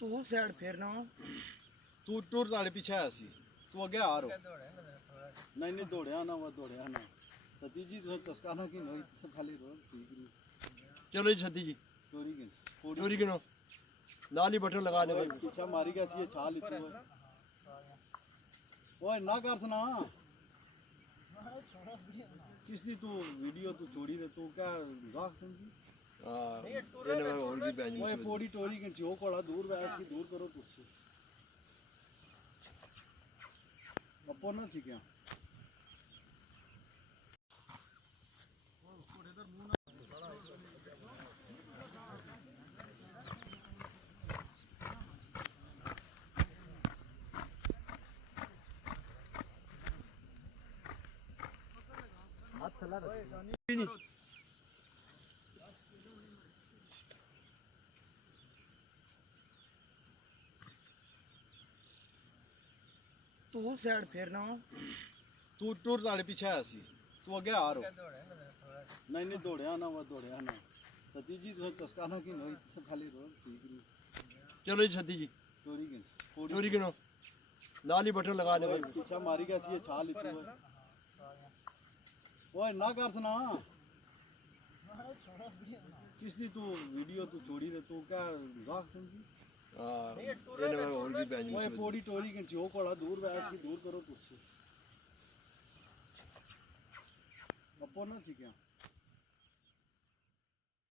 तू साइड फेरना तू टूर ताड़े पीछे आया सी तू अगे आ रहो नहीं नहीं दौड़िया ना वो दौड़िया ना सती जी तो चस्का ना कि नहीं तो खाली रो ठीक नहीं चलो जी सती जी चोरी गिनो नाल ही बटन लगा दे पीछा मारी गया सी छाल इतू ओए ना कर सुना किसदी तू वीडियो तू छोड़ी दे तू क्या मजाक समझी ओए पोड़ी टोरी के जो कोड़ा दूर बैठ के दूर करो तुझसे अपो ना थी क्या तू साइड फेरना तू टूर ताड़े पीछे आया सी तू अगे आ रहो नहीं नहीं दौड़िया ना वो दौड़िया ना सती जी तो चस्का ना कि नहीं तो खाली रो ठीक नहीं चलो जी सती जी चोरी गिनो नाल ही बटन लगा दे पीछा मारी गया सी छाल इतू ओए ना कर सुना किसदी तू वीडियो तू छोड़ी दे तू क्या मजाक समझी ओए पोड़ी टोरी के जो कोड़ा दूर बैठ के दूर करो तुझसे अपो ना थी क्या